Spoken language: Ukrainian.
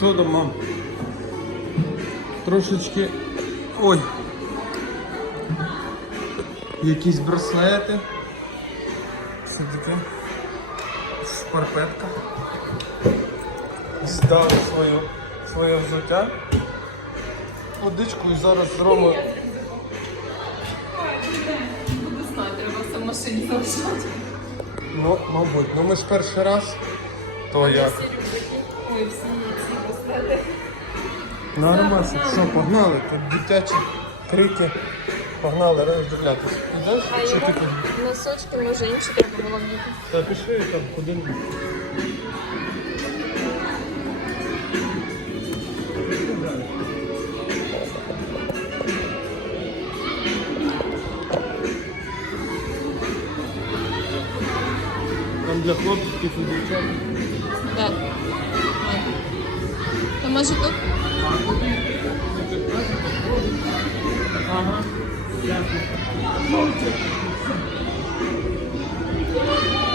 Там, мам? Трошечки. Ой. Якісь браслети. Все таке. Шпарпетка. Здали свою, своє взуття. Водичку і зараз зробимо. Буду знати, треба в машині залишати. Ну, мабуть, ну ми ж перший раз. То як? Ой, всі, всі браслети. Нормально, Все, що, погнали? Тут дитячі крики. Погнали, роздивлятися. Ідеш? А Чи ти йому носочки, може, інші треба було вдіти. Та пішли там куди. Там для хлопчиків і дівчат. Так. То може тут? Ага. Ясно.